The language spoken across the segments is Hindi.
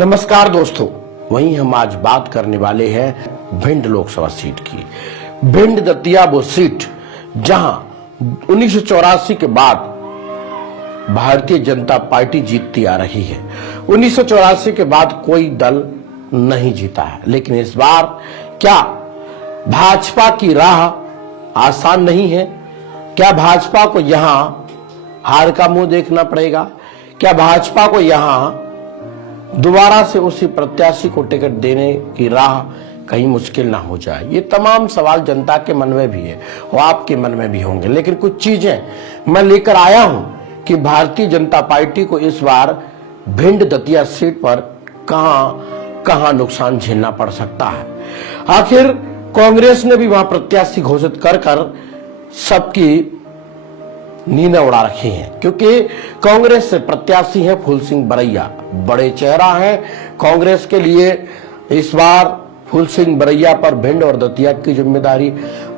नमस्कार दोस्तों, वहीं हम आज बात करने वाले हैं भिंड लोकसभा सीट की। भिंड दतिया वो सीट जहां 1984 के बाद भारतीय जनता पार्टी जीतती आ रही है। 1984 के बाद कोई दल नहीं जीता है, लेकिन इस बार क्या भाजपा की राह आसान नहीं है? क्या भाजपा को यहां हार का मुंह देखना पड़ेगा? क्या भाजपा को यहां दोबारा से उसी प्रत्याशी को टिकट देने की राह कहीं मुश्किल ना हो जाए? ये तमाम सवाल जनता के मन में भी है और आपके मन में भी होंगे, लेकिन कुछ चीजें मैं लेकर आया हूं कि भारतीय जनता पार्टी को इस बार भिंड दतिया सीट पर कहां नुकसान झेलना पड़ सकता है। आखिर कांग्रेस ने भी वहां प्रत्याशी घोषित कर सबकी नींदें उड़ा रखी हैं, क्योंकि कांग्रेस से प्रत्याशी है फूल सिंह बरैया। बड़े चेहरा है कांग्रेस के लिए। इस बार फूल सिंह बरैया पर भिंड और दतिया की जिम्मेदारी।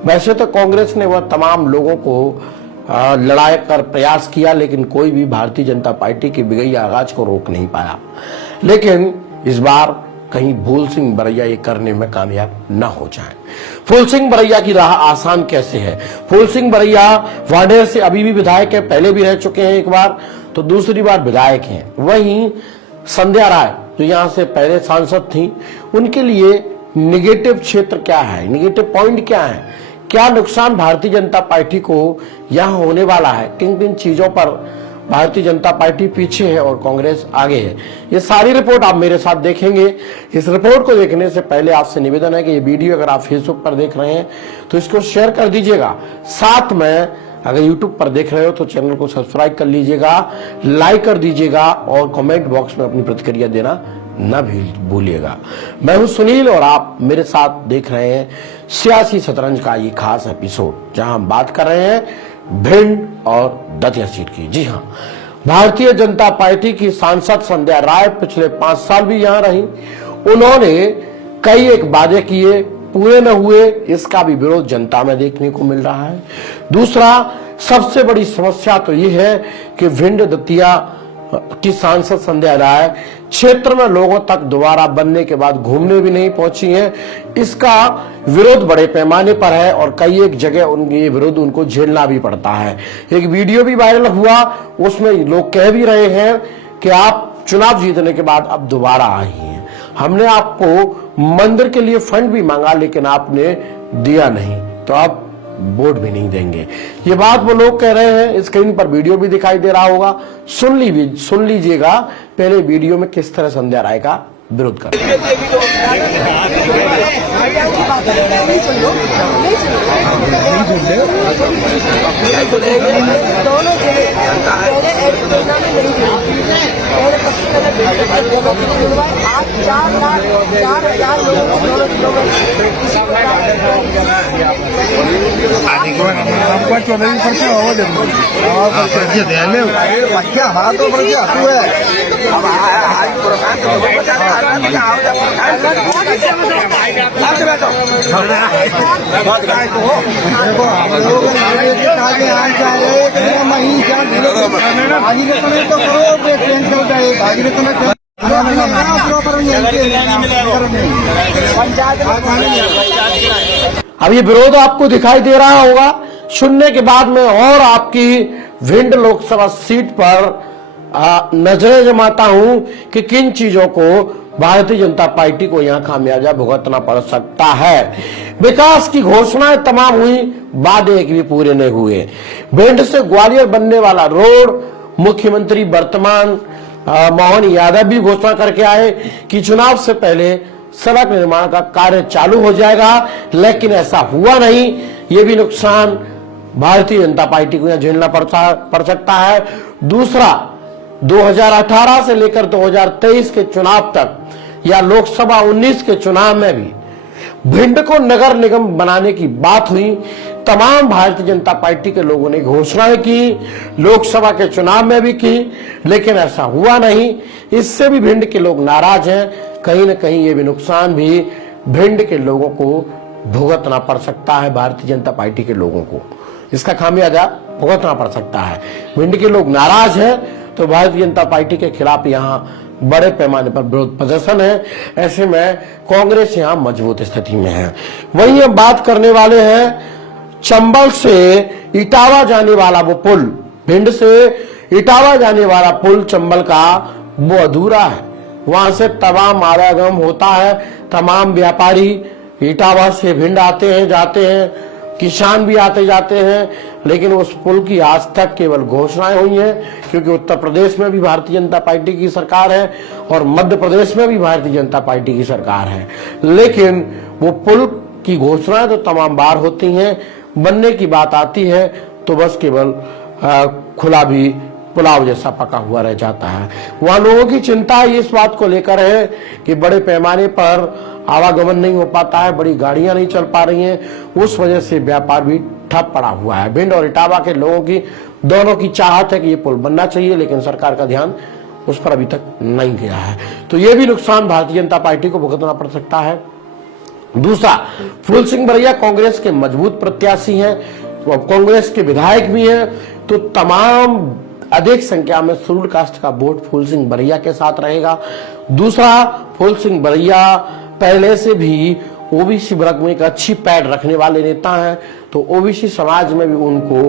वैसे तो कांग्रेस ने वह तमाम लोगों को लड़ाई कर प्रयास किया, लेकिन कोई भी भारतीय जनता पार्टी की बिगड़ी आगाज को रोक नहीं पाया। लेकिन इस बार कहीं फूल सिंह बरैया ये करने में कामयाब न हो जाए। फूल सिंह बरैया की राह आसान कैसे है? फूल सिंह बरैया वाडेर से अभी भी विधायक है, पहले भी रह चुके हैं एक बार, तो दूसरी बार विधायक हैं। वहीं संध्या राय जो यहां से पहले सांसद थी, उनके लिए निगेटिव क्षेत्र क्या है, निगेटिव पॉइंट क्या है, क्या नुकसान भारतीय जनता पार्टी को यहां होने वाला है, किन किन चीजों पर भारतीय जनता पार्टी पीछे है और कांग्रेस आगे है, ये सारी रिपोर्ट आप मेरे साथ देखेंगे। इस रिपोर्ट को देखने से पहले आपसे निवेदन है कि ये वीडियो अगर आप फेसबुक पर देख रहे हैं तो इसको शेयर कर दीजिएगा। साथ में अगर यूट्यूब पर देख रहे हो तो चैनल को सब्सक्राइब कर लीजिएगा, लाइक कर दीजिएगा और कमेंट बॉक्स में अपनी प्रतिक्रिया देना न भी भूलिएगा। मैं हूं सुनील और आप मेरे साथ देख रहे हैं सियासी शतरंज का ये खास एपिसोड, जहां हम बात कर रहे हैं भिंड और दतिया सीट की। जी हां, भारतीय जनता पार्टी की सांसद संध्या राय पिछले 5 साल भी यहां रही। उन्होंने कई एक वादे किए, पूरे न हुए, इसका भी विरोध जनता में देखने को मिल रहा है। दूसरा, सबसे बड़ी समस्या तो यह है कि भिंड दतिया की सांसद संध्या राय क्षेत्र में लोगों तक दोबारा बनने के बाद घूमने भी नहीं पहुंची हैं। इसका विरोध बड़े पैमाने पर है और कई एक जगह ये विरोध उनको झेलना भी पड़ता है। एक वीडियो भी वायरल हुआ, उसमें लोग कह भी रहे हैं कि आप चुनाव जीतने के बाद अब दोबारा आई हैं, हमने आपको मंदिर के लिए फंड भी मांगा लेकिन आपने दिया नहीं, तो आप वोट भी नहीं देंगे। ये बात वो लोग कह रहे हैं। स्क्रीन पर वीडियो भी दिखाई दे रहा होगा, सुन लीजिएगा पहले वीडियो में किस तरह संध्या राय का विरोध कर अब ये विरोध आपको दिखाई दे रहा होगा। सुनने के बाद में और आपकी भिंड लोकसभा सीट पर नजरें जमाता हूं कि किन चीजों को भारतीय जनता पार्टी को यहां खामियाजा भुगतना पड़ सकता है। विकास की घोषणाएं तमाम हुई, वादे एक भी पूरे नहीं हुए। भिंड से ग्वालियर बनने वाला रोड मुख्यमंत्री वर्तमान मोहन यादव भी घोषणा करके आए कि चुनाव से पहले सड़क निर्माण का कार्य चालू हो जाएगा, लेकिन ऐसा हुआ नहीं। ये भी नुकसान भारतीय जनता पार्टी को यहां झेलना पड़ सकता है। दूसरा, 2018 से लेकर 2023 के चुनाव तक या लोकसभा 19 के चुनाव में भी भिंड को नगर निगम बनाने की बात हुई। तमाम भारतीय जनता पार्टी के लोगों ने घोषणाएं की, लोकसभा के चुनाव में भी की, लेकिन ऐसा हुआ नहीं। इससे भी भिंड के लोग नाराज हैं। कहीं न कहीं ये भी नुकसान भी भिंड के लोगों को भुगतना पड़ सकता है। भारतीय जनता पार्टी के लोगों को इसका खामियाजा भुगतना पड़ सकता है। भिंड के लोग नाराज हैं तो भारतीय जनता पार्टी के खिलाफ यहाँ बड़े पैमाने पर विरोध प्रदर्शन है। ऐसे में कांग्रेस यहां मजबूत स्थिति में है। वहीं अब बात करने वाले हैं चंबल से इटावा जाने वाला वो पुल, भिंड से इटावा जाने वाला पुल चंबल का वो अधूरा है। वहां से तमाम आवागम होता है, तमाम व्यापारी इटावा से भिंड आते हैं जाते हैं, किसान भी आते जाते हैं, लेकिन उस पुल की आज तक केवल घोषणाएं हुई हैं, क्योंकि उत्तर प्रदेश में भी भारतीय जनता पार्टी की सरकार है और मध्य प्रदेश में भी भारतीय जनता पार्टी की सरकार है, लेकिन वो पुल की घोषणाएं तो तमाम बार होती हैं, बनने की बात आती है तो बस केवल खुला भी पुलाव जैसा पका हुआ रह जाता है। वहां लोगों की चिंता इस बात को लेकर है कि बड़े पैमाने पर आवागमन नहीं हो पाता है, बड़ी गाड़ियां नहीं चल पा रही हैं, उस वजह से व्यापार भी ठप पड़ा हुआ है। भिंड और इटावा के लोगों की दोनों की चाहत है कि ये पुल बनना चाहिए, लेकिन सरकार का ध्यान उस पर अभी तक नहीं गया है, तो ये भी नुकसान भारतीय जनता पार्टी को भुगतना पड़ सकता है। दूसरा, फूल सिंह बरैया कांग्रेस के मजबूत प्रत्याशी हैं, कांग्रेस के विधायक भी हैं, तो तमाम अधिक संख्या में शेड्यूल कास्ट का वोट फूल सिंह बरैया के साथ रहेगा। दूसरा, फूल सिंह बरैया पहले से भी ओबीसी वर्ग में एक अच्छी पैठ रखने वाले नेता हैं, तो ओबीसी समाज में भी उनको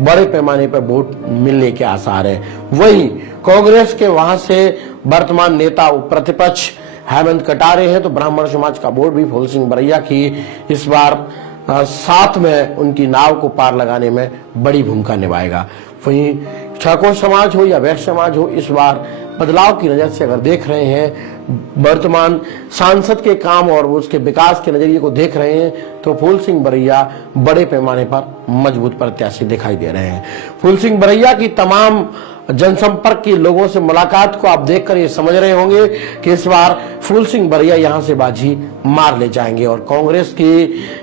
बड़े पैमाने पर वोट मिलने के आसार है। वहीं कांग्रेस के वहां से वर्तमान नेता प्रतिपक्ष हेमंत कटारे हैं, तो ब्राह्मण समाज का वोट भी फूल सिंह बरैया की इस बार साथ में उनकी नाव को पार लगाने में बड़ी भूमिका निभाएगा। वहीं ठाकुर समाज हो या वैश्य समाज हो, इस बार बदलाव की नजर से अगर देख रहे हैं, वर्तमान सांसद के काम और उसके विकास के नजरिए को देख रहे हैं, तो फूल सिंह बरैया बड़े पैमाने पर मजबूत प्रत्याशी दिखाई दे रहे हैं। फूल सिंह बरैया की तमाम जनसंपर्क के लोगों से मुलाकात को आप देखकर ये समझ रहे होंगे कि इस बार फूल सिंह बरैया यहां से बाजी मार ले जाएंगे और कांग्रेस की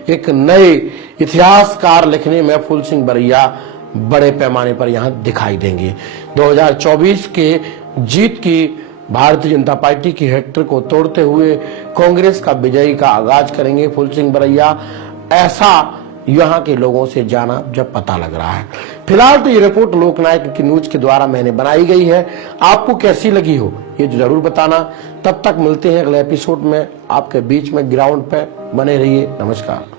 एक नए इतिहासकार लिखने में फूल सिंह बरैया बड़े पैमाने पर यहां दिखाई देंगे। 2024 के जीत की भारतीय जनता पार्टी की हैट्रिक को तोड़ते हुए कांग्रेस का विजयी का आगाज करेंगे फूल सिंह बरैया, ऐसा यहाँ के लोगों से जाना जब पता लग रहा है। फिलहाल तो ये रिपोर्ट लोकनायक की न्यूज के द्वारा मैंने बनाई गई है, आपको कैसी लगी हो ये जरूर बताना। तब तक मिलते हैं अगले एपिसोड में, आपके बीच में ग्राउंड पे बने रहिए। नमस्कार।